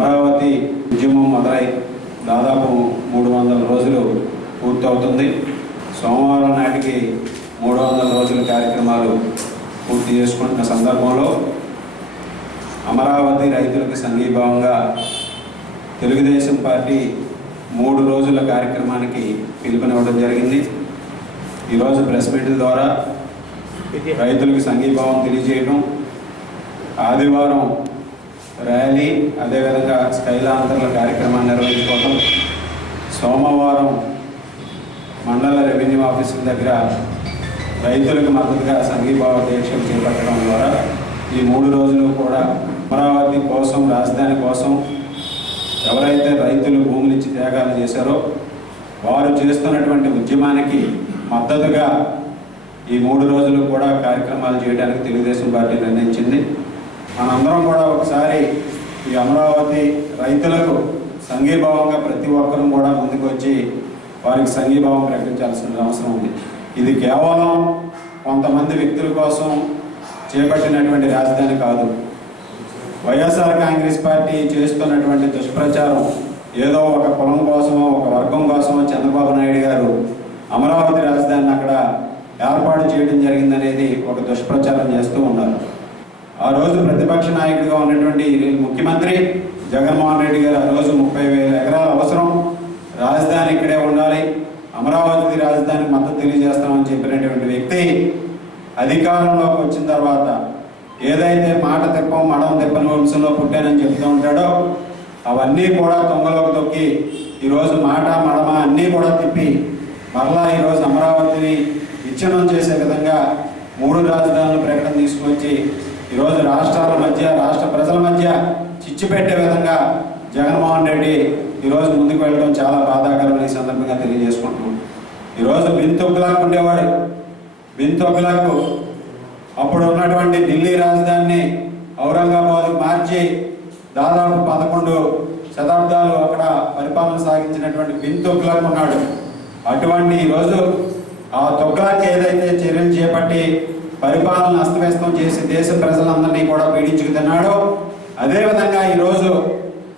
అమరావతి ఉద్యమం మొదలై దాదాపు 300 రోజులు పూర్తవుతుంది. సోమవారం నాటికి 300 రోజుల కార్యక్రమాలు పూర్తి చేసుకుంటున్న సందర్భంలో అమరావతి రైతులకు సంఘీభావంగా తెలుగుదేశం పార్టీ 3 రోజుల కార్యక్రమానికి పిలుపునివ్వడం జరిగింది. ఈరోజు ప్రెస్ మీట్ ద్వారా రైతులకు సంఘీభావం తెలియజేయడం, ఆదివారం ర్యాలీ, అదేవిధంగా స్కైలాంతర్ల కార్యక్రమాన్ని నిర్వహించుకోవడం, సోమవారం మండల రెవెన్యూ ఆఫీసుల దగ్గర రైతులకు మద్దతుగా సంఘీభావ దీక్షలు చేపట్టడం ద్వారా ఈ 3 రోజులు కూడా అమరావతి కోసం, రాజధాని కోసం ఎవరైతే రైతులు భూములు ఇచ్చి త్యాగాలు చేశారో వారు చేస్తున్నటువంటి ఉద్యమానికి మద్దతుగా ఈ 3 రోజులు కూడా కార్యక్రమాలు చేయడానికి తెలుగుదేశం పార్టీ నిర్ణయించింది. మనందరం కూడా ఒకసారి ఈ అమరావతి రైతులకు సంఘీభావంగా ప్రతి ఒక్కరూ కూడా ముందుకు వచ్చి వారికి సంఘీభావం ప్రకటించాల్సిన అవసరం ఉంది. ఇది కేవలం కొంతమంది వ్యక్తుల కోసం చేపట్టినటువంటి రాజధాని కాదు. వైఎస్ఆర్ కాంగ్రెస్ పార్టీ చేస్తున్నటువంటి దుష్ప్రచారం ఏదో ఒక కులం కోసమో, ఒక వర్గం కోసమో చంద్రబాబు నాయుడు గారు అమరావతి రాజధానిని అక్కడ ఏర్పాటు చేయడం జరిగిందనేది ఒక దుష్ప్రచారం చేస్తూ ఉన్నారు. ఆ రోజు ప్రతిపక్ష నాయకుడిగా ఉన్నటువంటి ముఖ్యమంత్రి జగన్మోహన్ రెడ్డి గారు ఆ రోజు 30,000 ఎకరాల అవసరం, రాజధాని ఇక్కడే ఉండాలి, అమరావతి రాజధానికి మద్దతు తెలియజేస్తామని చెప్పినటువంటి వ్యక్తి అధికారంలోకి వచ్చిన తర్వాత ఏదైతే మాట తిప్పం మడం తిప్పని వంశంలో పుట్టానని చెప్తూ ఉంటాడో అవన్నీ కూడా తొంగలోకి తొక్కి ఈరోజు మాట మడమ అన్నీ కూడా తిప్పి మరలా ఈరోజు అమరావతిని విచ్ఛిన్నం చేసే విధంగా 3 రాజధానుల ప్రకటన తీసుకొచ్చి ఈరోజు రాష్ట్రాల మధ్య, రాష్ట్ర ప్రజల మధ్య చిచ్చు పెట్టే విధంగా జగన్మోహన్ రెడ్డి ఈరోజు ముందుకు వెళ్ళడం చాలా బాధాకరమని ఈ సందర్భంగా తెలియజేసుకుంటున్నాం. ఈరోజు బిన్ తుగ్లక్ ఉండేవాడు. బిన్ తుగ్లక్ అప్పుడు ఉన్నటువంటి ఢిల్లీ రాజధానిని ఔరంగాబాద్కు మార్చి దాదాపు 11 శతాబ్దాలు అక్కడ పరిపాలన సాగించినటువంటి బిన్ తుగ్లక్ ఉన్నాడు. అటువంటి ఈరోజు ఆ తుగ్లక్ ఏదైతే చర్యలు చేపట్టి పరిపాలన అస్తవ్యస్తం చేసి దేశ ప్రజలందరినీ కూడా పీడించుకుతున్నాడో అదేవిధంగా ఈరోజు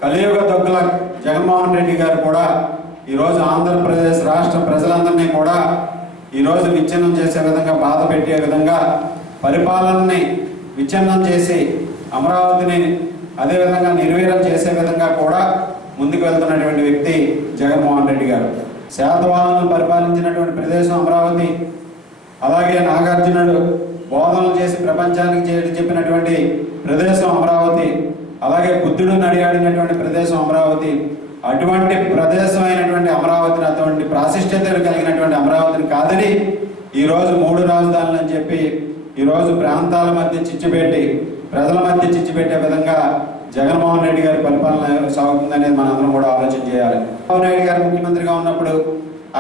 కలియుగ తుగ్లక్ జగన్మోహన్ రెడ్డి గారు కూడా ఈరోజు ఆంధ్రప్రదేశ్ రాష్ట్ర ప్రజలందరినీ కూడా ఈరోజు విచ్ఛిన్నం చేసే విధంగా, బాధ పెట్టే విధంగా, పరిపాలనని విచ్ఛిన్నం చేసి అమరావతిని అదేవిధంగా నిర్వీర్యం చేసే విధంగా కూడా ముందుకు వెళ్తున్నటువంటి వ్యక్తి జగన్మోహన్ రెడ్డి గారు. శాతవాహనులు పరిపాలించినటువంటి ప్రదేశం అమరావతి. అలాగే నాగార్జునుడు బోధనలు చేసి ప్రపంచానికి చెప్పినటువంటి ప్రదేశం అమరావతి. అలాగే బుద్ధుడు నడియాడినటువంటి ప్రదేశం అమరావతి. అటువంటి ప్రదేశం అయినటువంటి అమరావతిని, అటువంటి ప్రాశిష్ట్యతలు కలిగినటువంటి అమరావతిని కాదని ఈరోజు 3 రాజధానులు అని చెప్పి ఈరోజు ప్రాంతాల మధ్య చిచ్చుపెట్టి, ప్రజల మధ్య చిచ్చుపెట్టే విధంగా జగన్మోహన్ రెడ్డి గారి పరిపాలన సాగుతుందనేది మనందరం కూడా ఆలోచన చేయాలి. చంద్రబాబు నాయుడు గారు ముఖ్యమంత్రిగా ఉన్నప్పుడు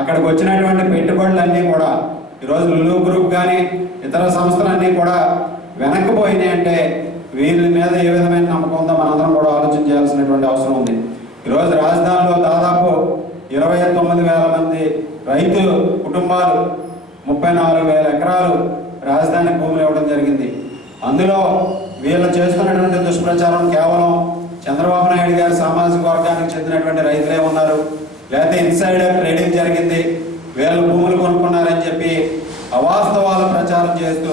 అక్కడికి వచ్చినటువంటి పెట్టుబడులన్నీ కూడా ఈరోజు లులు గ్రూప్ కానీ ఇతర సంస్థలన్నీ కూడా వెనక్కిపోయినాయి అంటే వీళ్ళ మీద ఏ విధమైన నమ్మకం ఉందో మనందరం కూడా ఆలోచన చేయాల్సినటువంటి అవసరం ఉంది. ఈరోజు రాజధానిలో దాదాపు 29,000 మంది రైతు కుటుంబాలు 34,000 ఎకరాలు రాజధాని భూములు ఇవ్వడం జరిగింది. అందులో వీళ్ళు చేస్తున్నటువంటి దుష్ప్రచారం కేవలం చంద్రబాబు నాయుడు గారి సామాజిక వర్గానికి చెందినటువంటి రైతులే ఉన్నారు, లేకపోతే ఇన్సైడర్ ట్రేడింగ్ జరిగింది, వీళ్ళు భూములు కొనుక్కున్నారని చెప్పి అవాస్తవాల ప్రచారం చేస్తూ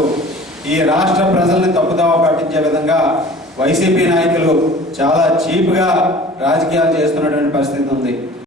ఈ రాష్ట్ర ప్రజల్ని తప్పుదావ పట్టించే విధంగా వైసీపీ నాయకులు చాలా చీప్గా రాజకీయాలు చేస్తున్నటువంటి పరిస్థితి ఉంది.